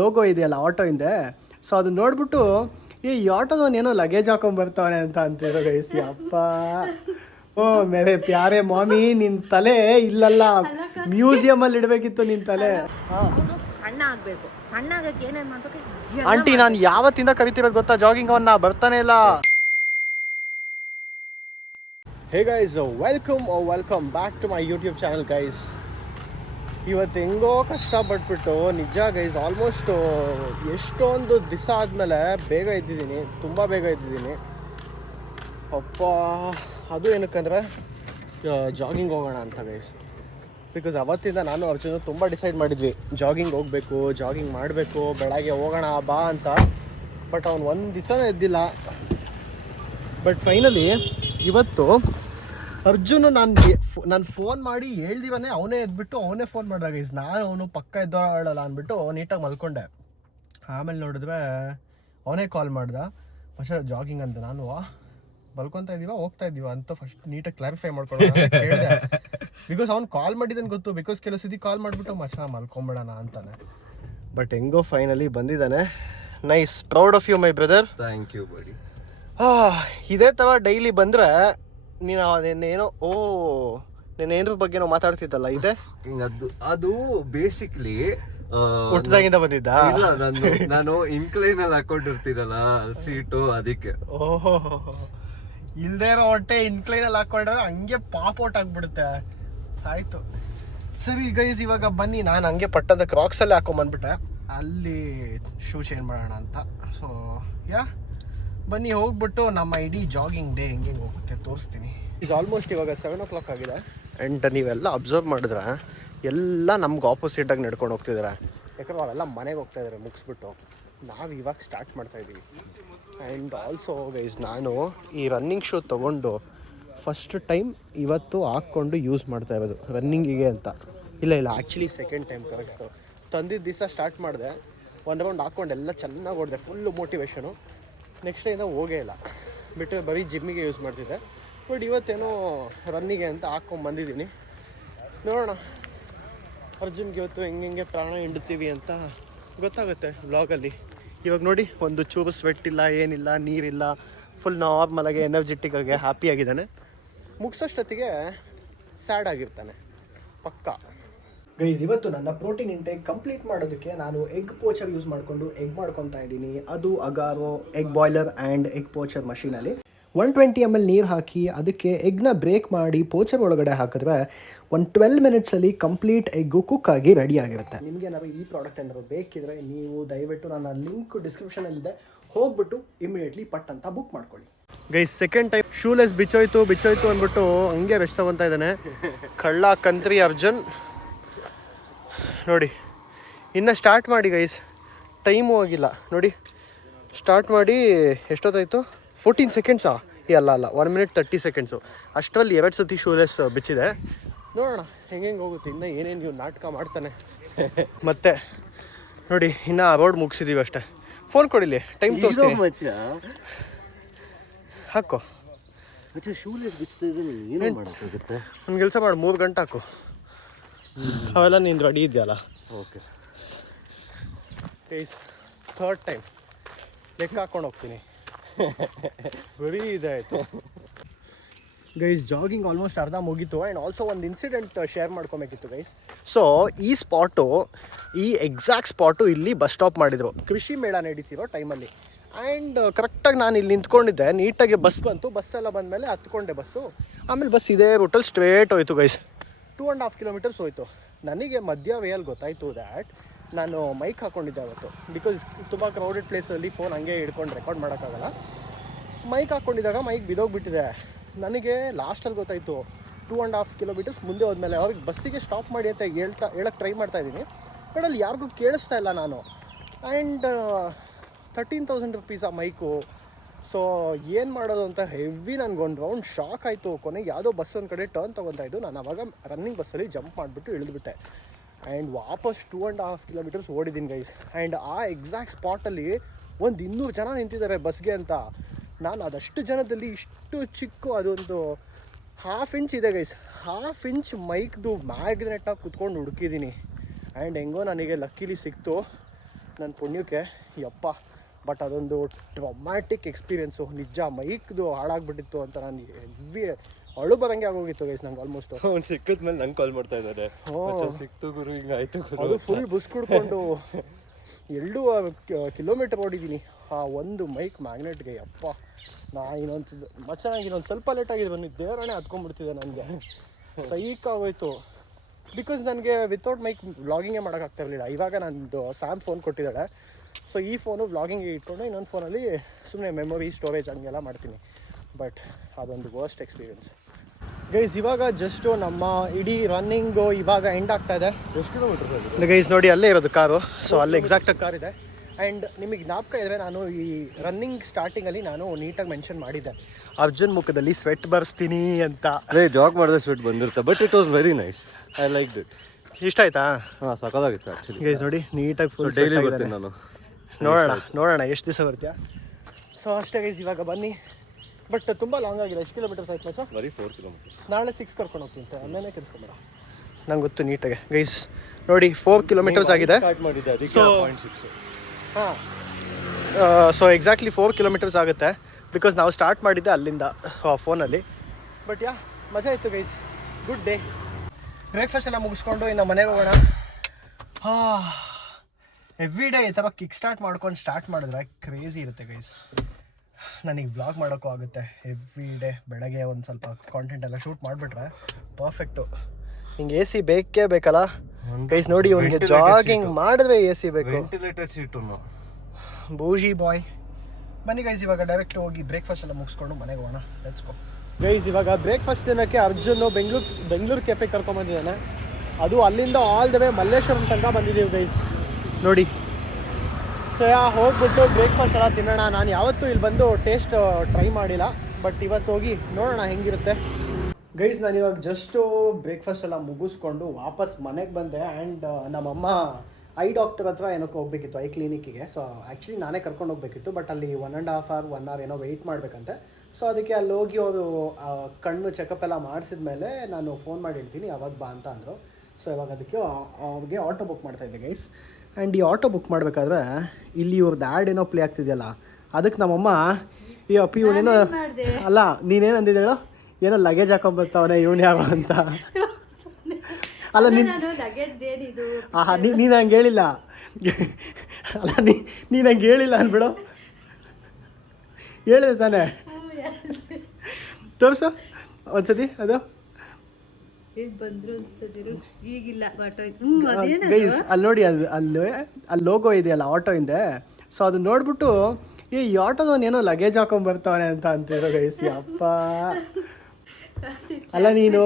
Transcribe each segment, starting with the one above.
Logo ಇದೆಯಲ್ಲ auto ಹಿಂದೆ, so ಅದು ನೋಡ್ಬಿಟ್ಟು ಈ ಆಟೋದವನು ಏನೋ ಲಗೇಜ್ ಹಾಕೊಂಡ್ ಬರ್ತಾವನೆ ಅಂತ ಅಂತಿರೋ ಗೈಸ್. ಅಪ್ಪ ಓ ಮೇರೆ ಪ್ಯಾರೆ ಮಾಮಿ, ನಿನ್ ತಲೆ ಇಲ್ಲಲ್ಲ, ಮ್ಯೂಸಿಯಂ ಅಲ್ಲಿ ಇಡ್ಬೇಕಿತ್ತು ನಿನ್ ತಲೆ. ಸಣ್ಣ ಆಗ್ಬೇಕು. ಸಣ್ಣ ಆಗಕ್ಕೆ ಏನೇನ್ ಮಾಡ್ಬೇಕು? ಆಂಟಿ, ನಾನು ಯಾವತ್ತಿಂದ ಕರಿತಿರೋದು ಗೊತ್ತಾ ಜಾಗಿಂಗ್ ಅವನ್ನ, ಬರ್ತಾನೆ ಇಲ್ಲ. Hey guys, welcome back to my YouTube channel guys. ಇವತ್ತು ಹೆಂಗೋ ಕಷ್ಟಪಟ್ಬಿಟ್ಟು ನಿಜ ಗೈಸ್, ಆಲ್ಮೋಸ್ಟ್ ಎಷ್ಟೊಂದು ದಿವಸ ಆದಮೇಲೆ ಬೇಗ ಎದ್ದಿದ್ದೀನಿ, ತುಂಬ ಬೇಗ ಎದ್ದಿದ್ದೀನಿ. ಅಪ್ಪ, ಅದು ಏನಕ್ಕಂದರೆ ಜಾಗಿಂಗ್ ಹೋಗೋಣ ಅಂತ ಗೈಸ್. ಬಿಕಾಸ್ ಅವತ್ತಿಂದ ನಾನು ಅರ್ಜುನ ತುಂಬ ಡಿಸೈಡ್ ಮಾಡಿದ್ವಿ ಜಾಗಿಂಗ್ ಹೋಗಬೇಕು, ಜಾಗಿಂಗ್ ಮಾಡಬೇಕು, ಬೆಳಗ್ಗೆ ಹೋಗೋಣ ಬಾ ಅಂತ. ಬಟ್ ಅವ್ನು ಒಂದು ದಿವಸನೇ ಎದ್ದಿಲ್ಲ. ಬಟ್ ಫೈನಲಿ ಇವತ್ತು ಅರ್ಜುನು ನಾನು ಫೋನ್ ಮಾಡಿ ಹೇಳ್ದಿವನೇ ಅವನೇ ಎದ್ಬಿಟ್ಟು ಅವನೇ ಫೋನ್ ಮಾಡಿದಾಗ ಗೈಸ್. ನಾನು ಅವನು ಪಕ್ಕ ಎದ್ದೋಳಲ್ಲ ಅಂದ್ಬಿಟ್ಟು ನೀಟಾಗಿ ಮಲ್ಕೊಂಡೆ. ಆಮೇಲೆ ನೋಡಿದ್ರೆ ಅವನೇ ಕಾಲ್ ಮಾಡ್ದ, ಫಸ್ಟ್ ಜಾಗಿಂಗ್ ಅಂತ. ನಾನು ಮಲ್ಕೊತಾ ಇದ್ದೀವ ಹೋಗ್ತಾ ಇದ್ದೀವ ಅಂತ ಫಸ್ಟ್ ನೀಟಾಗಿ ಕ್ಲಾರಿಫೈ ಮಾಡ್ಕೊಳ್ಳೋಣ ಕೇಳಿದೆ. ಬಿಕಾಸ್ ಅವ್ನು ಕಾಲ್ ಮಾಡಿದ್ದಾನೆ ಗೊತ್ತು, ಬಿಕಾಸ್ ಕೆಲವು ಸತಿ ಕಾಲ್ ಮಾಡಿಬಿಟ್ಟು ಮಲ್ಕೊಂಬಿಡೋಣ ಅಂತಾನೆ. ಬಟ್ ಹೆಂಗೋ ಫೈನಲಿ ಬಂದಿದ್ದಾನೆ. Nice, proud of you my brother. Thank you buddy. ಇದೇ ಥರ ಡೈಲಿ ಬಂದರೆ ನೀನು ಏನೋ ನೀನೇನ್ರ ಬಗ್ಗೆ ನಾವು ಮಾತಾಡ್ತಿದ್ದಲ್ಲ, ಇದೆ ಅದು ಬೇಸಿಕ್ಲಿ ಹುಟ್ಟದಾಗಿಂದ ಬಂದಿದ್ದ. ನಾನು ಇನ್ಕ್ಲೈನ್ ಅಲ್ಲಿ ಹಾಕೊಂಡಿರ್ತೀರಲ್ಲ ಸೀಟು, ಅದಕ್ಕೆ. ಓಹೋ, ಇಲ್ದೇ ಇರೋ ಹೊಟ್ಟೆ ಇನ್ಕ್ಲೈನ್ ಅಲ್ಲಿ ಹಾಕೊಂಡ್ರೆ ಹಂಗೆ ಪಾಪೌಟ್ ಆಗ್ಬಿಡುತ್ತೆ. ಆಯ್ತು ಸರಿ ಗೈಸ್, ಇವಾಗ ಬನ್ನಿ ನಾನು ಹಂಗೆ ಪಟ್ಟದ ಕ್ರಾಕ್ಸಲ್ಲೇ ಹಾಕೊಂಬಂದ್ಬಿಟ್ಟೆ, ಅಲ್ಲಿ ಶೂ ಚೇಂಜ್ ಮಾಡೋಣ ಅಂತ. ಸೊ ಬನ್ನಿ ಹೋಗ್ಬಿಟ್ಟು ನಮ್ಮ ಇಡೀ ಜಾಗಿಂಗ್ ಡೇ ಹೆಂಗೆ ಹೋಗುತ್ತೆ ತೋರಿಸ್ತೀನಿ. ಈಸ್ ಆಲ್ಮೋಸ್ಟ್ ಇವಾಗ 7 o'clock ಆಗಿದೆ. ಆ್ಯಂಡ್ ನೀವೆಲ್ಲ ಅಬ್ಸರ್ವ್ ಮಾಡಿದ್ರೆ ಎಲ್ಲ ನಮ್ಗೆ ಆಪೋಸಿಟಾಗಿ ನಡ್ಕೊಂಡು ಹೋಗ್ತಿದ್ದಾರೆ. ಯಾಕಂದ್ರೆ ಅವೆಲ್ಲ ಮನೆಗೆ ಹೋಗ್ತಾ ಇದ್ದಾರೆ ಮುಗಿಸ್ಬಿಟ್ಟು. ನಾವು ಇವಾಗ ಸ್ಟಾರ್ಟ್ ಮಾಡ್ತಾಯಿದ್ದೀವಿ. ಆ್ಯಂಡ್ ಆಲ್ಸೋ ಗೈಸ್, ನಾನು ಈ ರನ್ನಿಂಗ್ ಶೂ ತೊಗೊಂಡು ಫಸ್ಟ್ ಟೈಮ್ ಇವತ್ತು ಹಾಕ್ಕೊಂಡು ಯೂಸ್ ಮಾಡ್ತಾ ಇರೋದು ರನ್ನಿಂಗಿಗೆ ಅಂತ. ಇಲ್ಲ ಆ್ಯಕ್ಚುಲಿ ಸೆಕೆಂಡ್ ಟೈಮ್ ಕರೆಕ್ಟು. ತಂದಿದ್ದ ದಿವಸ ಸ್ಟಾರ್ಟ್ ಮಾಡಿದೆ, ಒಂದು ರೌಂಡ್ ಹಾಕ್ಕೊಂಡು ಎಲ್ಲ ಚೆನ್ನಾಗಿ ಹೊಡೆದೆ, ಫುಲ್ಲು ಮೋಟಿವೇಶನು. ನೆಕ್ಸ್ಟ್ ಡೇಯಿಂದ ಹೋಗೇ ಇಲ್ಲ, ಬಿಟ್ಟು ಬರೀ ಜಿಮ್ಮಿಗೆ ಯೂಸ್ ಮಾಡ್ತಿದ್ದೆ. ಬಟ್ ಇವತ್ತೇನೋ ರನ್ನಿಗೆ ಅಂತ ಹಾಕ್ಕೊಂಡು ಬಂದಿದ್ದೀನಿ. ನೋಡೋಣ ಅರ್ಜುನ್ಗೆ ಇವತ್ತು ಹೆಂಗೆ ಪ್ರಾಣ ಹಿಂಡ್ತೀವಿ ಅಂತ ಗೊತ್ತಾಗುತ್ತೆ ವ್ಲಾಗಲ್ಲಿ. ಇವಾಗ ನೋಡಿ, ಒಂದು ಚೂರು ಸ್ವೆಟ್ ಇಲ್ಲ, ಏನಿಲ್ಲ, ನೀರಿಲ್ಲ, ಫುಲ್ ನಾರ್ಮಲಾಗಿ ಎನರ್ಜೆಟಿಕ್ಕಾಗಿ ಹ್ಯಾಪಿಯಾಗಿದ್ದಾನೆ. ಮುಗಿಸೋಷ್ಟೊತ್ತಿಗೆ ಸ್ಯಾಡ್ ಆಗಿರ್ತಾನೆ ಪಕ್ಕ. ಗೈಸ್, ಇವತ್ತು ನನ್ನ ಪ್ರೋಟೀನ್ ಇಂಟೇಕ್ ಕಂಪ್ಲೀಟ್ ಮಾಡೋದಕ್ಕೆ ನಾನು ಎಗ್ ಪೋಚರ್ ಯೂಸ್ ಮಾಡಿಕೊಂಡು ಎಗ್ ಮಾಡ್ಕೊತಾ ಇದ್ದೀನಿ. ಅದು ಅಗಾರೋ egg boiler and egg poacher ಮಷೀನಲ್ಲಿ 120 ml ನೀರು ಹಾಕಿ ಅದಕ್ಕೆ ಎಗ್ನ ಬ್ರೇಕ್ ಮಾಡಿ ಪೋಚರ್ ಒಳಗಡೆ ಹಾಕಿದ್ರೆ ಒಂದು 12 minutesಲ್ಲಿ ಕಂಪ್ಲೀಟ್ ಎಗ್ಗು ಕುಕ್ ಆಗಿ ರೆಡಿ ಆಗಿರುತ್ತೆ. ನಿಮಗೆ ಏನಾದ್ರು ಈ ಪ್ರಾಡಕ್ಟ್ ಏನಾದ್ರು ಬೇಕಿದ್ರೆ ನೀವು ದಯವಿಟ್ಟು ನನ್ನ ಲಿಂಕ್ ಡಿಸ್ಕ್ರಿಪ್ಷನಲ್ಲಿದೆ, ಹೋಗ್ಬಿಟ್ಟು ಇಮಿಡಿಯೇಟ್ಲಿ ಪಟ್ ಅಂತ ಬುಕ್ ಮಾಡ್ಕೊಳ್ಳಿ. ಗೈಸ್, ಸೆಕೆಂಡ್ ಟೈಮ್ ಶೂಲೆಸ್ ಬಿಚ್ಚೋಯ್ತು ಅಂದ್ಬಿಟ್ಟು ಹಂಗೆ ರೆಸ್ಟ್ ತಗೊತಾ ಇದ್ದಾನೆ ಕಳ್ಳ ಕಂತ್ರಿ ಅರ್ಜುನ್. ನೋಡಿ, ಇನ್ನು ಸ್ಟಾರ್ಟ್ ಮಾಡಿ ಗೈಸ್, ಟೈಮು ಆಗಿಲ್ಲ ನೋಡಿ. ಸ್ಟಾರ್ಟ್ ಮಾಡಿ ಎಷ್ಟೊತ್ತಾಯಿತು? 14 seconds ಅಲ್ಲ 1 minute 30 seconds. ಅಷ್ಟರಲ್ಲಿ 2 ಸತಿ ಶೂಲೆಸ್ ಬಿಚ್ಚಿದೆ. ನೋಡೋಣ ಹೆಂಗೆ ಹೋಗುತ್ತೆ. ಇನ್ನು ಏನೇನು ನೀವು ನಾಟಕ ಮಾಡ್ತಾನೆ. ಮತ್ತೆ ನೋಡಿ, ಇನ್ನು ರೋಡ್ ಮುಗಿಸಿದ್ದೀವಿ ಅಷ್ಟೇ. ಫೋನ್ ಕೊಡಿಲಿ, ಟೈಮ್ ತೋರಿಸ್ತೀನಿ. ಹಾಕೋ ಶೂಲೆಸ್ ಬಿಚ್ಚಿದ್ರೆ ಏನು ಮಾಡೋಕ್ಕಾಗುತ್ತೆ? ಒಂದು ಕೆಲಸ ಮಾಡಿ, 3 ಗಂಟೆ ಹಾಕು. ಅವೆಲ್ಲ ನೀನು ರೆಡಿ ಇದೆಯಲ್ಲ. ಓಕೆ ಗೈಸ್, 3rd ಟೈಮ್ ಲೆಕ್ಕ ಹಾಕ್ಕೊಂಡು ಹೋಗ್ತೀನಿ. ಬರೀ ಇದಾಯಿತು ಗೈಸ್. ಜಾಗಿಂಗ್ ಆಲ್ಮೋಸ್ಟ್ ಅರ್ಧ ಮುಗೀತು. ಆ್ಯಂಡ್ ಆಲ್ಸೋ ಒಂದು ಇನ್ಸಿಡೆಂಟ್ ಶೇರ್ ಮಾಡ್ಕೊಬೇಕಿತ್ತು ಗೈಸ್. ಸೊ ಈ ಎಕ್ಸಾಕ್ಟ್ ಸ್ಪಾಟು ಇಲ್ಲಿ ಬಸ್ ಸ್ಟಾಪ್ ಮಾಡಿದರು, ಕೃಷಿ ಮೇಳ ನಡೀತಿರೋ ಟೈಮಲ್ಲಿ. ಆ್ಯಂಡ್ ಕರೆಕ್ಟಾಗಿ ನಾನು ಇಲ್ಲಿ ನಿಂತ್ಕೊಂಡಿದ್ದೆ, ನೀಟಾಗಿ ಬಸ್ ಬಂತು. ಬಸ್ಸೆಲ್ಲ ಬಂದಮೇಲೆ ಹತ್ಕೊಂಡೆ ಬಸ್ಸು. ಆಮೇಲೆ ಬಸ್ ಇದೇ ರೂಟಲ್ಲಿ ಸ್ಟ್ರೇಟ್ ಹೋಯ್ತು ಗೈಸ್. 2.5 kilometers ಹೋಯ್ತು. ನನಗೆ ಮಧ್ಯ ವೇಯಲ್ಲಿ ಗೊತ್ತಾಯಿತು ದ್ಯಾಟ್ ನಾನು ಮೈಕ್ ಹಾಕ್ಕೊಂಡಿದ್ದೆ ಅವತ್ತು. ಬಿಕಾಸ್ ತುಂಬ ಕ್ರೌಡೆಡ್ ಪ್ಲೇಸಲ್ಲಿ ಫೋನ್ ಹಂಗೆ ಹಿಡ್ಕೊಂಡು ರೆಕಾರ್ಡ್ ಮಾಡೋಕ್ಕಾಗಲ್ಲ. ಮೈಕ್ ಹಾಕ್ಕೊಂಡಿದ್ದಾಗ ಮೈಕ್ ಬಿದ್ದೋಗ್ಬಿಟ್ಟಿದೆ. ನನಗೆ ಲಾಸ್ಟಲ್ಲಿ ಗೊತ್ತಾಯಿತು. 2.5 kilometers ಮುಂದೆ ಹೋದ್ಮೇಲೆ ಅವ್ರಿಗೆ ಬಸ್ಸಿಗೆ ಸ್ಟಾಪ್ ಮಾಡಿ ಅಂತ ಹೇಳಕ್ಕೆ ಟ್ರೈ ಮಾಡ್ತಾಯಿದ್ದೀನಿ. ಬಟ್ ಅಲ್ಲಿ ಯಾರಿಗೂ ಕೇಳಿಸ್ತಾ ಇಲ್ಲ ನಾನು. ಆ್ಯಂಡ್ 13,000 rupees ಆ ಮೈಕು. ಸೊ ಏನು ಮಾಡೋದು ಅಂತ ಹೆವಿ ನನಗೊಂದು ರೌಂಡ್ ಶಾಕ್ ಆಯಿತು. ಕೊನೆಗೆ ಯಾವುದೋ ಬಸ್ ಒಂದು ಕಡೆ ಟರ್ನ್ ತೊಗೊತಾ ಇದ್ದು. ನಾನು ಆವಾಗ ರನ್ನಿಂಗ್ ಬಸ್ಸಲ್ಲಿ ಜಂಪ್ ಮಾಡಿಬಿಟ್ಟು ಇಳಿದ್ಬಿಟ್ಟೆ. ಆ್ಯಂಡ್ ವಾಪಸ್ 2.5 kilometers ಓಡಿದ್ದೀನಿ ಗೈಸ್. ಆ್ಯಂಡ್ ಆ ಎಕ್ಸಾಕ್ಟ್ ಸ್ಪಾಟಲ್ಲಿ ಒಂದು 200 ಜನ ನಿಂತಿದ್ದಾರೆ ಬಸ್ಗೆ ಅಂತ. ನಾನು ಅದಷ್ಟು ಜನದಲ್ಲಿ ಇಷ್ಟು ಚಿಕ್ಕ ಅದೊಂದು 1/2 inch ಇದೆ ಗೈಸ್. 1/2 inch ಮೈಕ್ದು ಮ್ಯಾಗ್ನೆಟ್ನಾಗ ಕುತ್ಕೊಂಡು ಹುಡುಕಿದ್ದೀನಿ. ಆ್ಯಂಡ್ ಹೆಂಗೋ ನನಗೆ ಲಕ್ಕಿಲಿ ಸಿಕ್ತು. ನನ್ನ ಪುಣ್ಯಕ್ಕೆ ಯಪ್ಪ. ಬಟ್ ಅದೊಂದು ಟ್ರೊಮ್ಯಾಟಿಕ್ ಎಕ್ಸ್ಪೀರಿಯೆನ್ಸು ನಿಜ. ಮೈಕ್ದು ಹಾಳಾಗ್ಬಿಟ್ಟಿತ್ತು ಅಂತ ನಾನು ಹೆವಿ ಅಳು ಬರಂಗೆ ಆಗೋಗಿತ್ತು ಗೈಸ್ ನಂಗೆ ಆಲ್ಮೋಸ್ಟ್. ಅವ್ನು ಸಿಕ್ಕಿದ್ಮೇಲೆ ನಂಗೆ ಕಾಲ್ ಮಾಡ್ತಾ ಇದ್ದಾರೆ, ಸಿಕ್ತು ಗುರು ಹಿಂಗಾಯ್ತು ಗುರು. ಅದು ಫುಲ್ ಬುಸ್ ಕುಡ್ಕೊಂಡು 2 ಕಿಲೋಮೀಟರ್ ಓಡಿದ್ದೀನಿ ಆ ಒಂದು ಮೈಕ್ ಮ್ಯಾಗ್ನೆಟ್ಗೆ. ಯಪ್ಪ ಇನ್ನೊಂದು ಸ್ವಲ್ಪ ಲೇಟಾಗಿದೆ ಬನ್ನಿ, ದೇವರಣೆ ಹತ್ಕೊಂಡ್ಬಿಡ್ತಿದೆ ನನಗೆ. ಸೈಕ್ ಆಗೋಯ್ತು. ಬಿಕಾಸ್ ನನಗೆ ವಿತೌಟ್ ಮೈಕ್ ವ್ಲಾಗಿಂಗೇ ಮಾಡೋಕ್ಕಾಗ್ತಾ ಇರಲಿಲ್ಲ. ಇವಾಗ ನಂದು ಸ್ಯಾಮ್ ಫೋನ್ ಕೊಟ್ಟಿದ್ದಾಳೆ, ಸೊ ಈ ಫೋನು ವ್ಲಾಗಿಂಗ್ ಇಟ್ಕೊಂಡು ಇನ್ನೊಂದು ಫೋನಲ್ಲಿ ಸುಮ್ಮನೆ ಮೆಮೊರಿ ಸ್ಟೋರೇಜ್ ಹಂಗೆಲ್ಲ ಮಾಡ್ತೀನಿ. ಬಟ್ ಅದೊಂದು ವರ್ಸ್ಟ್ ಎಕ್ಸ್ಪೀರಿಯನ್ಸ್ ಗೈಸ್. ಇವಾಗ ಜಸ್ಟು ನಮ್ಮ ಇಡೀ ರನ್ನಿಂಗು ಇವಾಗ ಎಂಡ್ ಆಗ್ತಾ ಇದೆ. ಎಷ್ಟು ಕಿಲೋಮೀಟರ್ ಗೈಸ್ ನೋಡಿ ಅಲ್ಲೇ ಇರೋದು ಕಾರು. ಸೊ ಅಲ್ಲೇ ಎಕ್ಸಾಕ್ಟಾಗಿ ಕಾರ್ ಇದೆ. ಆ್ಯಂಡ್ ನಿಮಗೆ ಜ್ಞಾಪಕ ಇದ್ದರೆ ನಾನು ಈ ರನ್ನಿಂಗ್ ಸ್ಟಾರ್ಟಿಂಗಲ್ಲಿ ನಾನು ನೀಟಾಗಿ ಮೆನ್ಷನ್ ಮಾಡಿದ್ದೆ ಅರ್ಜುನ್ ಮುಖದಲ್ಲಿ ಸ್ವೆಟ್ ಬರ್ಸ್ತೀನಿ ಅಂತ. ಜಾಗ್ ಮಾಡಿದ್ರೆ ಸ್ವೆಟ್ ಬಂದಿರುತ್ತೆ, but it was very nice. I like it. ಇಷ್ಟ ಆಯ್ತಾ? ಹಾಂ, ಸಕ್ಕತ್ತಾಗಿತ್ತು ಆ್ಯಕ್ಚುಲಿ. ಗೈಸ್ ನೋಡಿ ನೀಟಾಗಿ ಫುಲ್ ಡೈಲಿ ಬರ್ತೀನಿ ನಾನು. ನೋಡೋಣ ಎಷ್ಟು ದಿವಸ ಬರ್ತೀಯಾ. ಸೊ ಅಷ್ಟೇ ಗೈಸ್, ಇವಾಗ ಬನ್ನಿ. ಬಟ್ ತುಂಬ ಲಾಂಗ್ ಆಗಿದೆ. ಎಷ್ಟು ಕಿಲೋಮೀಟರ್ಸ್ ಆಯ್ತು ಮಚ್ಚ? ಬರೀ 4 ಕಿಲೋಮೀಟರ್ಸ್. ನಾಳೆ 6 ಕರ್ಕೊಂಡು ಹೋಗ್ತೀನಿ ಸರ್, ಅಲ್ಲೇನೇ ಕೆಲ್ಸ್ಕೊಂಬೇಡ. ನಂಗೆ ಗೊತ್ತು ನೀಟಾಗೆ ಗೈಸ್. ನೋಡಿ 4 ಕಿಲೋಮೀಟರ್ಸ್ ಆಗಿದೆ. ಸ್ಟಾರ್ಟ್ ಮಾಡಿದ್ದೆ ಅದಕ್ಕೆ 0.6. ಹಾಂ, ಸೊ ಎಕ್ಸಾಕ್ಟ್ಲಿ 4 ಕಿಲೋಮೀಟರ್ಸ್ ಆಗುತ್ತೆ. ಬಿಕಾಸ್ ನಾವು ಸ್ಟಾರ್ಟ್ ಮಾಡಿದ್ದೆ ಅಲ್ಲಿಂದ ಫೋನಲ್ಲಿ. ಬಟ್ ಮಜಾ ಇತ್ತು ಗೈಸ್. Good day. ಬ್ರೇಕ್ಫಾಸ್ಟ್ ಎಲ್ಲ ಮುಗಿಸ್ಕೊಂಡು ಇನ್ನು ಮನೆಗೆ ಹೋಗೋಣ. ಎವ್ರಿ ಡೇ ಈ ಥರ ಕಿಕ್ ಸ್ಟಾರ್ಟ್ ಮಾಡ್ಕೊಂಡು ಸ್ಟಾರ್ಟ್ ಮಾಡಿದ್ರೆ ಕ್ರೇಜಿ ಇರುತ್ತೆ ಗೈಸ್. ನನಗೆ ಬ್ಲಾಗ್ ಮಾಡೋಕ್ಕೂ ಆಗುತ್ತೆ. ಎವ್ರಿ ಡೇ ಬೆಳಗ್ಗೆ ಒಂದು ಸ್ವಲ್ಪ ಕಾಂಟೆಂಟ್ ಎಲ್ಲ ಶೂಟ್ ಮಾಡಿಬಿಟ್ರೆ ಪರ್ಫೆಕ್ಟು. ಹಿಂಗೆ AC ಬೇಕೇ ಬೇಕಲ್ಲ ಗೈಸ್. ನೋಡಿ ಇವನಿಗೆ ಜಾಗಿಂಗ್ ಮಾಡಿದ್ರೆ AC ಬೇಕು. ವೆಂಟಿಲೇಟೆಡ್ ಸೀಟು ಬೂಜಿ ಬಾಯ್. ಬನ್ನಿ ಗೈಸ್, ಇವಾಗ ಡೈರೆಕ್ಟ್ ಹೋಗಿ ಬ್ರೇಕ್ಫಾಸ್ಟ್ ಎಲ್ಲ ಮುಗಿಸ್ಕೊಂಡು ಮನೆಗೆ ಹೋಗೋಣ. Let's go guys. ಇವಾಗ ಬ್ರೇಕ್ಫಾಸ್ಟ್ ದಿನಕ್ಕೆ ಅರ್ಜುನ್ ಬೆಂಗಳೂರು ಕೆಫೆ ಕರ್ಕೊಂಬಂದಿದ್ದಾನೆ. ಅದು ಅಲ್ಲಿಂದ ಆಲ್ ದ ವೇ ಮಲ್ಲೇಶ್ವರಂ ತನಕ ಬಂದಿದ್ದೀವಿ ಗೈಸ್. ನೋಡಿ ಸೊ ಹೋಗ್ಬಿಟ್ಟು ಬ್ರೇಕ್ಫಾಸ್ಟ್ ಎಲ್ಲ ತಿನ್ನೋಣ. ನಾನು ಯಾವತ್ತೂ ಇಲ್ಲಿ ಬಂದು ಟೇಸ್ಟ್ ಟ್ರೈ ಮಾಡಿಲ್ಲ, ಬಟ್ ಇವತ್ತು ಹೋಗಿ ನೋಡೋಣ ಹೆಂಗಿರುತ್ತೆ ಗೈಸ್. ನಾನು ಇವಾಗ ಜಸ್ಟು ಬ್ರೇಕ್ಫಾಸ್ಟ್ ಎಲ್ಲ ಮುಗಿಸ್ಕೊಂಡು ವಾಪಸ್ ಮನೆಗೆ ಬಂದೆ. ಆ್ಯಂಡ್ ನಮ್ಮಮ್ಮ ಐ ಡಾಕ್ಟರ್ ಹತ್ರ ಏನಕ್ಕೆ ಹೋಗ್ಬೇಕಿತ್ತು, ಐ ಕ್ಲಿನಿಕ್ಕಿಗೆ. ಸೊ ಆ್ಯಕ್ಚುಲಿ ನಾನೇ ಕರ್ಕೊಂಡು ಹೋಗ್ಬೇಕಿತ್ತು, ಬಟ್ ಅಲ್ಲಿ 1.5 hour 1 hour ಏನೋ ವೆಯ್ಟ್ ಮಾಡಬೇಕಂತೆ. ಸೊ ಅದಕ್ಕೆ ಅಲ್ಲಿ ಹೋಗಿ ಅವರು ಕಣ್ಣು ಚೆಕಪ್ ಎಲ್ಲ ಮಾಡಿಸಿದ್ಮೇಲೆ ನಾನು ಫೋನ್ ಮಾಡಿ ಹೇಳ್ತೀನಿ ಯಾವಾಗ ಬಾ ಅಂತ ಅಂದರು. ಸೊ ಇವಾಗ ಅದಕ್ಕೆ ಅವ್ರಿಗೆ ಆಟೋ ಬುಕ್ ಮಾಡ್ತಾಯಿದ್ದೆ ಗೈಸ್. ಆ್ಯಂಡ್ ಈ ಆಟೋ ಬುಕ್ ಮಾಡಬೇಕಾದ್ರೆ ಇಲ್ಲಿ ಇವ್ರದ್ದು ಆ್ಯಡ್ ಏನೋ ಪ್ಲೇ ಆಗ್ತಿದೆಯಲ್ಲ, ಅದಕ್ಕೆ ನಮ್ಮಮ್ಮ ಈ ಅಪ್ಪಿ ಇವನೇನೋ ಅಲ್ಲ, ನೀನೇನು ಅಂದಿದ್ದೇಳು, ಏನೋ ಲಗೇಜ್ ಹಾಕೊಂಬರ್ತಾವನೆ ಇವನು ಯಾವ ಅಂತ. ಅಲ್ಲ ನೀನು ಹಂಗೆ ಹೇಳಿಲ್ಲ. ಅಲ್ಲ ನೀನು ಹಂಗೆ ಹೇಳಿಲ್ಲ ಅಂದ್ಬಿಡು. ಹೇಳಿದೆ ತಾನೇ? ತೋರ್ಸು ಒಂದ್ಸತಿ ಅದು. ಗೈಸ್ ಅಲ್ಲಿ ನೋಡಿ, ಅಲ್ಲಿ ಲೋಗೋ ಇದೆಯಲ್ಲ ಆಟೋ ಹಿಂದೆ. ಸೊ ಅದು ನೋಡ್ಬಿಟ್ಟು ಈ ಆಟೋದವನು ಏನೋ ಲಗೇಜ್ ಹಾಕೊಂಡ್ ಬರ್ತಾವನೆ ಅಂತ ಅಂತಿರೋ ಗೈಸ್. ಅಪ್ಪ ಅಲ್ಲ ನೀನು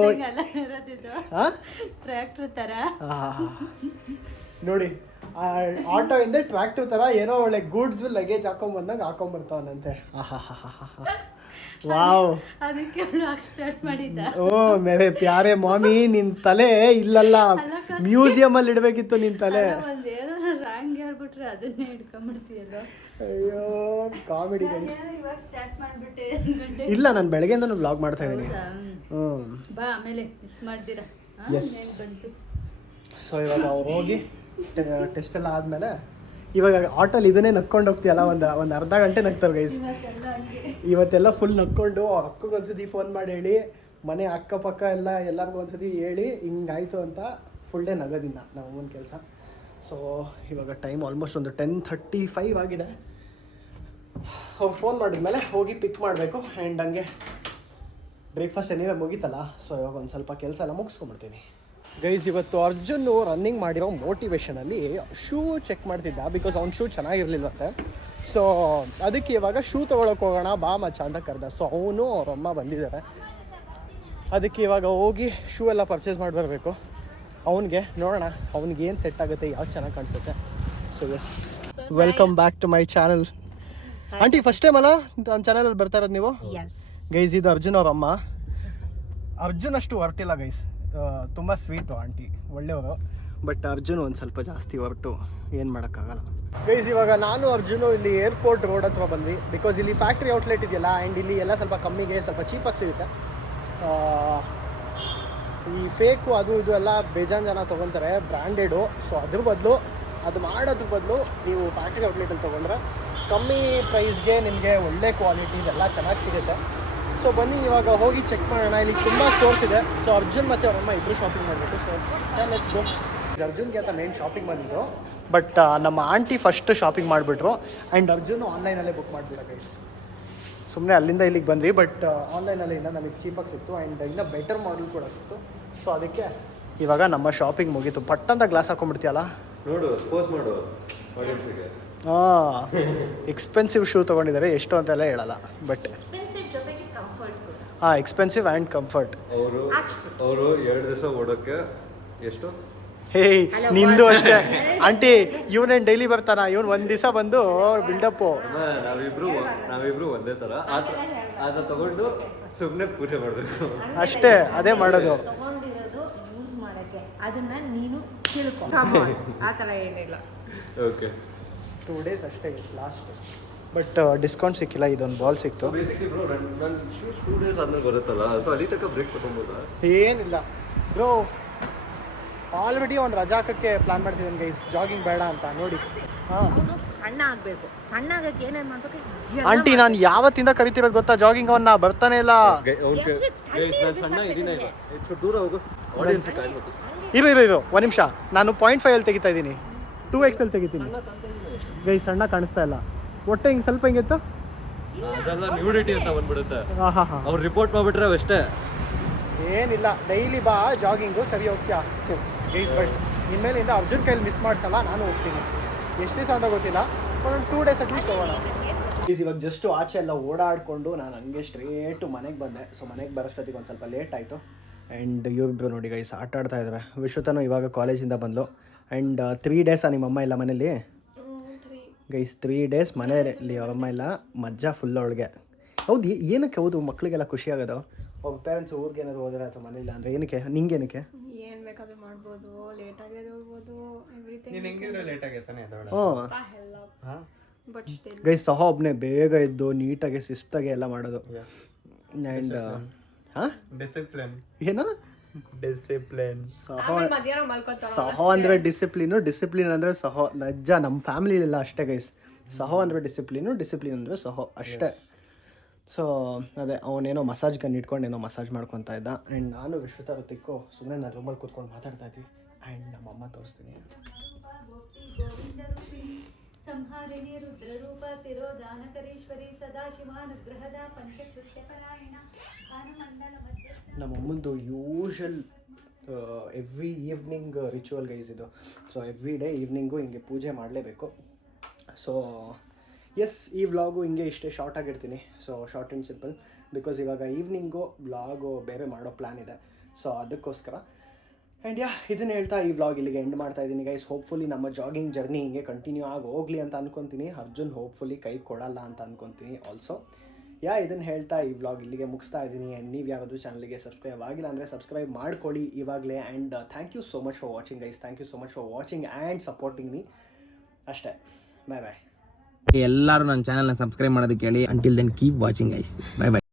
ನೋಡಿ ಆಟೋ ಹಿಂದೆ ಟ್ರ್ಯಾಕ್ಟರ್ ತರ ಏನೋ ಒಳ್ಳೆ ಗೂಡ್ಸ್ ಲಗೇಜ್ ಹಾಕೊಂಡ್ ಬಂದಾಗ ಹಾಕೊಂಡ್ ಬರ್ತಾವನಂತೆ. ವಾವ್. ಓ ಮೇರೆ ಪ್ಯಾರೆ ಮಾಮಿ, ನಿನ್ ತಲೆ ಇಲ್ಲಲ್ಲ, ಮ್ಯೂಸಿಯಂ ಅಲ್ಲಿ ಇಡ್ಬೇಕಿತ್ತು ನಿನ್ ತಲೆ. ಅಯ್ಯೋ ಕಾಮಿಡಿ. ಇಲ್ಲ, ನಾನು ಬೆಳಗ್ಗೆಯಿಂದ ವ್ಲಾಗ್ ಮಾಡ್ತಾ ಇದ್ದೀನಿ. ಸೊ ಇವಾಗ ಅವ್ರು ಹೋಗಿ ಟೆಸ್ಟ್ ಎಲ್ಲ ಆದ್ಮೇಲೆ ಇವಾಗ ಆಟೋಲ್ಲಿ ಇದನ್ನೇ ನಕ್ಕೊಂಡು ಹೋಗ್ತೀಯಲ್ಲ, ಒಂದು ಅರ್ಧ ಗಂಟೆ ನಗ್ತಾರೆ ಗೈಸ್. ಇವತ್ತೆಲ್ಲ ಫುಲ್ ನಕ್ಕೊಂಡು ಅಕ್ಕಗೆ ಒಂದ್ಸತಿ ಫೋನ್ ಮಾಡಿ ಹೇಳಿ, ಮನೆ ಅಕ್ಕಪಕ್ಕ ಎಲ್ಲರಿಗೂ ಒಂದ್ಸತಿ ಹೇಳಿ ಹಿಂಗಾಯ್ತು ಅಂತ ಫುಲ್ ಡೇ ನಗೋದಿಲ್ಲ ನಾವು ಒಂದು ಕೆಲಸ. ಸೊ ಇವಾಗ ಟೈಮ್ ಆಲ್ಮೋಸ್ಟ್ ಒಂದು 10:35 ಆಗಿದೆ. ಅವ್ರು ಫೋನ್ ಮಾಡಿದ್ಮೇಲೆ ಹೋಗಿ ಪಿಕ್ ಮಾಡಬೇಕು. ಆ್ಯಂಡ್ ಹಂಗೆ ಬ್ರೇಕ್ಫಾಸ್ಟ್ ಏನಿವೆ ಮುಗೀತಲ್ಲ. ಸೊ ಇವಾಗ ಒಂದು ಸ್ವಲ್ಪ ಕೆಲಸ ಎಲ್ಲ ಮುಗಿಸ್ಕೊಂಡ್ಬಿಡ್ತೀನಿ ಗೈಸ್. ಇವತ್ತು ಅರ್ಜುನ್ ರನ್ನಿಂಗ್ ಮಾಡಿರೋ ಮೋಟಿವೇಶನಲ್ಲಿ ಶೂ ಚೆಕ್ ಮಾಡ್ತಿದ್ದ, ಬಿಕಾಸ್ ಅವ್ನ ಶೂ ಚೆನ್ನಾಗಿರ್ಲಿಲ್ಲಂತೆ. ಸೊ ಅದಕ್ಕೆ ಇವಾಗ ಶೂ ತೊಗೊಳಕ್ಕೆ ಹೋಗೋಣ ಬಾ ಮಚ್ಚ ಅಂತ ಕರೆದ. ಸೊ ಅವನು ಅವರಮ್ಮ ಬಂದಿದ್ದಾರೆ. ಅದಕ್ಕೆ ಇವಾಗ ಹೋಗಿ ಶೂ ಎಲ್ಲ ಪರ್ಚೇಸ್ ಮಾಡಿ ಬರಬೇಕು. ಅವನಿಗೆ ನೋಡೋಣ ಅವ್ನಿಗೆ ಏನು ಸೆಟ್ ಆಗುತ್ತೆ, ಯಾವ್ದು ಚೆನ್ನಾಗಿ ಕಾಣಿಸುತ್ತೆ. So yes, welcome back to my channel. Aunty first time ಅಲ್ಲ ನನ್ನ ಚಾನಲಲ್ಲಿ ಬರ್ತಾ ಇರೋದು ನೀವು? ಗೈಸ್ ಇದು ಅರ್ಜುನ್ ಅವ್ರ ಅಮ್ಮ. ಅರ್ಜುನ್ ಅಷ್ಟು ಹೊರಟಿಲ್ಲ ಗೈಸ್, ತುಂಬ ಸ್ವೀಟು ಆಂಟಿ, ಒಳ್ಳೆಯವರು. ಬಟ್ ಅರ್ಜುನ್ ಒಂದು ಸ್ವಲ್ಪ ಜಾಸ್ತಿ ಹೊರಟು, ಏನು ಮಾಡೋಕ್ಕಾಗಲ್ಲ ಗೈಸ್. ಇವಾಗ ನಾನು ಅರ್ಜುನು ಇಲ್ಲಿ ಏರ್ಪೋರ್ಟ್ ರೋಡ್ ಹತ್ರ ಬಂದ್ವಿ, ಬಿಕಾಸ್ ಇಲ್ಲಿ ಫ್ಯಾಕ್ಟ್ರಿ ಔಟ್ಲೆಟ್ ಇದೆಯಲ್ಲ. ಆ್ಯಂಡ್ ಇಲ್ಲಿ ಎಲ್ಲ ಸ್ವಲ್ಪ ಕಮ್ಮಿಗೆ ಸ್ವಲ್ಪ ಚೀಪಾಗಿ ಸಿಗುತ್ತೆ. ಈ ಫೇಕು ಅದು ಇದು ಎಲ್ಲ ಬೇಜಾನ್ ಜನ ತೊಗೊತಾರೆ ಬ್ರ್ಯಾಂಡೆಡು. ಸೊ ಅದ್ರ ಬದಲು ಅದು ಮಾಡೋದ್ರ ಬದಲು ನೀವು ಫ್ಯಾಕ್ಟ್ರಿ ಔಟ್ಲೆಟಲ್ಲಿ ತೊಗೊಂಡ್ರೆ ಕಮ್ಮಿ ಪ್ರೈಸ್ಗೆ ನಿಮಗೆ ಒಳ್ಳೆ ಕ್ವಾಲಿಟಿ ಇದೆಲ್ಲ ಚೆನ್ನಾಗಿ ಸಿಗುತ್ತೆ. ಸೊ ಬನ್ನಿ ಇವಾಗ ಹೋಗಿ ಚೆಕ್ ಮಾಡೋಣ. ಇಲ್ಲಿ ತುಂಬ ಸ್ಟೋರ್ಸ್ ಇದೆ. ಸೊ ಅರ್ಜುನ್ ಮತ್ತು ಅವರಮ್ಮ ಇಬ್ಬರು ಶಾಪಿಂಗ್ ಮಾಡಬೇಕು. So let's go. ಅರ್ಜುನ್ಗೆ ಅಂತ ಮೇನ್ ಶಾಪಿಂಗ್ ಬಂದಿದ್ದು, ಬಟ್ ನಮ್ಮ ಆಂಟಿ ಫಸ್ಟ್ ಶಾಪಿಂಗ್ ಮಾಡಿಬಿಟ್ರು ಆ್ಯಂಡ್ ಅರ್ಜುನ್ ಆನ್ಲೈನಲ್ಲೇ ಬುಕ್ ಮಾಡಿಬಿಡ ಗೈಸ್. ಸುಮ್ಮನೆ ಅಲ್ಲಿಂದ ಇಲ್ಲಿಗೆ ಬಂದ್ವಿ, ಬಟ್ ಆನ್ಲೈನಲ್ಲಿ ಇನ್ನೂ ನಮಗೆ ಚೀಪಾಗಿ ಸಿಕ್ತು ಆ್ಯಂಡ್ ಇನ್ನೂ ಬೆಟರ್ ಮಾಡಲ್ ಕೂಡ ಸಿಕ್ತು. ಸೊ ಅದಕ್ಕೆ ಇವಾಗ ನಮ್ಮ ಶಾಪಿಂಗ್ ಮುಗೀತು. ಪಟ್ಟಂತ ಗ್ಲಾಸ್ ಹಾಕೊಂಡ್ಬಿಡ್ತೀಯಲ್ಲ, ನೋಡು ಪೋಸ್ ಮಾಡು ಆಡಿಯನ್ಸ್ಗೆ. ಹಾಂ, ಎಕ್ಸ್ಪೆನ್ಸಿವ್ ಶೂ ತೊಗೊಂಡಿದ್ದಾರೆ, ಎಷ್ಟು ಅಂತೆಲ್ಲ ಹೇಳಲ್ಲ, ಬಟ್ ಎಕ್ಸ್ಪೆನ್ಸಿವ್ ಜೊತೆಗೆ ಕಂಫರ್ಟ್ ಕೂಡ. ಹಾಂ, ಎಕ್ಸ್ಪೆನ್ಸಿವ್ ಆ್ಯಂಡ್ ಕಂಫರ್ಟ್. ಅವರು 2 ದಿವಸ ಓಡೋಕ್ಕೆ ಎಷ್ಟು? ಹೇಯ್, ನಿಂದು ಅಷ್ಟೇ ಆಂಟಿ. ಇವನೇನು ಡೈಲಿ ಬರ್ತಾನ? ಇವನು ಒಂದು ದಿವಸ ಬಂದು ಬಿಲ್ಡಪ್ಪು. ನಾವಿಬ್ರು ಒಂದೇ ಥರ ಆತ ತಗೊಂಡು ಸುಮ್ಮನೆ ಪೂಜೆ ಮಾಡಬೇಕು ಅಷ್ಟೇ, ಅದೇ ಮಾಡೋದು. ತಗೊಂಡಿರೋದು ಯೂಸ್ ಮಾಡಕ್ಕೆ, ಅದನ್ನ ನೀನು ತಿಳ್ಕೊ. ಆ ಥರ ಏನಿಲ್ಲ. ಓಕೆ, 2 days ಅಷ್ಟೇ ಲಾಸ್ಟ್. ಬಟ್ ಡಿಸ್ಕೌಂಟ್ ಸಿಕ್ಕಿಲ್ಲ, ಇದೊಂದು ಬಾಲ್ ಸಿಕ್ತು. ಬೇಸಿಕ್ಲಿ ಬ್ರೋ ನನ್ನ ಶೂಸ್ 2 days ಆದ್ಮೇಲೆ ಬರುತ್ತಲ್ಲ, ಸೊ ಅಲ್ಲಿ ತನಕ ಬ್ರೇಕ್ ತಗೊಬೋದಾ? ಏನಿಲ್ಲ ಬ್ರೋ, ಆಲ್ರೆಡಿ ಒಂದು ರಜಾ ಹಾಕಕ್ಕೆ ಪ್ಲಾನ್ ಮಾಡ್ತಿದ್ದೀನಿ ಗೈಸ್, ಜಾಗಿಂಗ್ ಬೇಡ ಅಂತ. ನೋಡಿ, ಹಾಂ, ಅವನು ಸಣ್ಣ ಆಗಬೇಕು. ಸಣ್ಣ ಆಗಕ್ಕೆ ಏನೇನು ಮಾಡ್ಬೇಕು? ಆಂಟಿ ನಾನು ಯಾವತ್ತಿಂದ ಕರಿತಿರೋದು ಗೊತ್ತಾ ಜಾಗಿಂಗ್? ಅವನ್ನ ಬರ್ತಾನೆ ಇಲ್ಲ. ನಾನು ಸಣ್ಣ ಇದೀನಿ ಈಗ, ಎಷ್ಟು ದೂರ ಹೋಗು, ಆಡಿಯನ್ಸ್ ಕಾಯ್ಬೇಕು. ಇರು 1 ನಿಮಿಷ, ನಾನು 0.5 ತೆಗಿತಾ ಇದ್ದೀನಿ, 2XL ತೆಗಿತೀನಿ ಗೈಸ್. ಸಣ್ಣ ಕಾಣಿಸ್ತಾ ಇಲ್ಲ, ಹೊಟ್ಟೆ ಹಿಂಗೆ ಸ್ವಲ್ಪ ಹಿಂಗಿತ್ತು. ಅದೆಲ್ಲ ನ್ಯೂಡಿಟಿ ಅಂತ ಬಂದ್ಬಿಡುತ್ತೆ. ಹಾಂ ಹಾಂ ಹಾಂ, ಅವ್ರು ರಿಪೋರ್ಟ್ ಮಾಡಿಬಿಟ್ರೆ ಅಷ್ಟೇ. ಏನಿಲ್ಲ, ಡೈಲಿ ಬಾ ಜಾಗಿಂಗು, ಸರಿ ಹೋಗ್ತೀಯಾ ಗೈಸ್. ಬಟ್ ಇನ್ಮೇಲಿಂದ ಅರ್ಜುನ್ ಕೈಲಿ ಮಿಸ್ ಮಾಡಿಸಲ್ಲ, ನಾನು ಹೋಗ್ತೀನಿ. ಎಷ್ಟು ದಿವಸ ಅಂತ ಗೊತ್ತಿಲ್ಲ, ಒಂದು 2 days ಅಟ್ಲೀಸ್ಟ್ ಹೋಗೋಣ. ಪ್ಲೀಸ್, ಇವಾಗ ಜಸ್ಟು ಆಚೆ ಎಲ್ಲ ಓಡಾಡಿಕೊಂಡು ನಾನು ಹಂಗೆ ಸ್ಟ್ರೇಟು ಮನೆಗೆ ಬಂದೆ. ಸೊ ಮನೆಗೆ ಬರೋಷ್ಟೊತ್ತಿಗೆ ಒಂದು ಸ್ವಲ್ಪ ಲೇಟ್ ಆಯಿತು. ಆ್ಯಂಡ್ ಇವ್ರಿಬ್ರು ನೋಡಿ ಗೈಸ್ ಆಟ ಆಡ್ತಾ ಇದ್ದಾರೆ. ವಿಶ್ವತನು ಇವಾಗ ಕಾಲೇಜಿಂದ ಬಂದು. ಆ್ಯಂಡ್ 3 days ನಿಮ್ಮಮ್ಮ ಇಲ್ಲ ಮನೇಲಿ ಗೈಸ್? 3 days ಮನೆಯಲ್ಲಿ ಅವರಮ್ಮ ಇಲ್ಲ, ಮಜ್ಜಾ ಫುಲ್ ಅವಳಿಗೆ. ಹೌದು, ಏನಕ್ಕೆ? ಹೌದು, ಮಕ್ಕಳಿಗೆಲ್ಲ ಖುಷಿ ಆಗೋದು. ಒಬ್ಬ ಪೇರೆಂಟ್ಸ್ ಊರಿಗೆ ಏನಾದ್ರು ಹೋದ್ರೆ ಅಥವಾ ಮನೇಲಿ ಅಂದರೆ ಏನಕ್ಕೆ? ನಿಂಗೇನಕ್ಕೆ? ಏನ್ ಬೇಕಾದ್ರೂ ಮಾಡ್ಬೋದು, ಲೇಟ್ ಆಗಿ ಎದ್ದೇಳ್ಬೋದು, ಎವ್ರಿಥಿಂಗ್. ನೀನು ಹೆಂಗಿದ್ರೆ ಲೇಟ್ ಆಗೈತಾನೆ ಅದೊಳ. ಹಾಂ, ಬಟ್ ಸ್ಟಿಲ್ ಗೈಸ್ ಸಹ ಒಬ್ಬನೇ ಬೇಗ ಎದ್ದು ನೀಟಾಗಿ ಶಿಸ್ತಾಗಿ ಎಲ್ಲ ಮಾಡೋದು. ಆ್ಯಂಡ್ ಹಾಂ, ಡಿಸಿಪ್ಲಿನ್. ಏನೋ ಡಿಸಿಪ್ಲಿನ್. ಮಧ್ಯಾಹ್ನ ಮಲ್ಕೋತಾರ. ಸಹೋ ಅಂದರೆ ಡಿಸಿಪ್ಲಿನು, ಡಿಸಿಪ್ಲಿನ್ ಅಂದರೆ ಸಹೋ. ನಜ್ಜ ನಮ್ಮ ಫ್ಯಾಮಿಲಿಲೆಲ್ಲ ಅಷ್ಟೇ ಗೈಸ್. ಸಹೋ ಅಂದರೆ ಡಿಸಿಪ್ಲಿನು, ಡಿಸಿಪ್ಲಿನ್ ಅಂದರೆ ಸಹೋ, ಅಷ್ಟೇ. ಸೊ ಅದೇ ಅವನೇನೋ ಮಸಾಜ್ ಗನ್ ಇಟ್ಕೊಂಡು ಏನೋ ಮಸಾಜ್ ಮಾಡ್ಕೊತಾ ಇದ್ದ. ಆ್ಯಂಡ್ ನಾನು ವಿಶ್ವತರ ತಿಕ್ಕು ಸುಮ್ಮನೆ ನಾನು ರೂಮಲ್ಲಿ ಕೂತ್ಕೊಂಡು ಮಾತಾಡ್ತಾ ಇದ್ವಿ. ಆ್ಯಂಡ್ ನಮ್ಮಮ್ಮ ತೋರಿಸ್ತೀನಿ. ಸಂಹಾರಿಣಿ ರುದ್ರರೂಪ ತಿರೋಜಾನಕರೇಶ್ವರಿ ಸದಾಶಿವಾನುಗ್ರಹದ ಪಂಚಕೃತ್ಯಪರಾಯಣ ಭಾನುಮಂಡಲ ಮಧ್ಯ. ನಮ್ಮಮ್ಮಂದು usual every evening ritual guys ಇದು. ಸೊ ಎವ್ರಿ ಡೇ ಈವ್ನಿಂಗು ಹಿಂಗೆ ಪೂಜೆ ಮಾಡಲೇಬೇಕು. ಸೊ ಎಸ್, ಈ ವ್ಲಾಗು ಹಿಂಗೆ ಇಷ್ಟೇ ಶಾರ್ಟ್ ಆಗಿರ್ತೀನಿ. So short and simple, because ಇವಾಗ ಈವ್ನಿಂಗು ವ್ಲಾಗು ಬೇರೆ ಮಾಡೋ ಪ್ಲ್ಯಾನ್ ಇದೆ. ಸೊ ಅದಕ್ಕೋಸ್ಕರ. ಆ್ಯಂಡ್ ಇದನ್ನು ಹೇಳ್ತಾ ಈ ವ್ಲಾಗ್ ಇಲ್ಲಿಗೆ ಎಂಡ್ ಮಾಡ್ತಾ ಇದ್ದೀನಿ ಗೈಸ್. ಹೋಪ್ಫುಲಿ ನಮ್ಮ ಜಾಗಿಂಗ್ ಜರ್ನಿ ಹಿಂಗೆ ಕಂಟಿನ್ಯೂ ಆಗಿ ಹೋಗಲಿ ಅಂತ ಅಂದ್ಕೊತೀನಿ. ಅರ್ಜುನ್ ಹೋಪ್ಫುಲಿ ಕೈ ಕೊಡಲ್ಲ ಅಂತ ಅಂದ್ಕೊತೀನಿ ಆಲ್ಸೋ. ಇದನ್ನು ಹೇಳ್ತಾ ಈ ವ್ಲಾಗ್ ಇಲ್ಲಿಗೆ ಮುಗಿಸ್ತಾ ಇದ್ದೀನಿ. ಆ್ಯಂಡ್ ನೀವು ಯಾರಾದರೂ ಚಾನಲ್ಗೆ ಸಬ್ಸ್ಕ್ರೈಬ್ ಆಗಿಲ್ಲ ಅಂದರೆ ಸಬ್ಸ್ಕ್ರೈಬ್ ಮಾಡ್ಕೊಳ್ಳಿ ಇವಾಗಲೇ. And thank you so much for watching guys. Thank you so much for watching and supporting me. ಅಷ್ಟೇ, ಬಾಯ್ ಬಾಯ್. ಎಲ್ಲರೂ ನನ್ನ ಚಾನಲ್ನ ಸಬ್ಸ್ಕ್ರೈಬ್ ಮಾಡೋದಕ್ಕೆ ಹೇಳಿ. Until then keep watching guys. Bye by.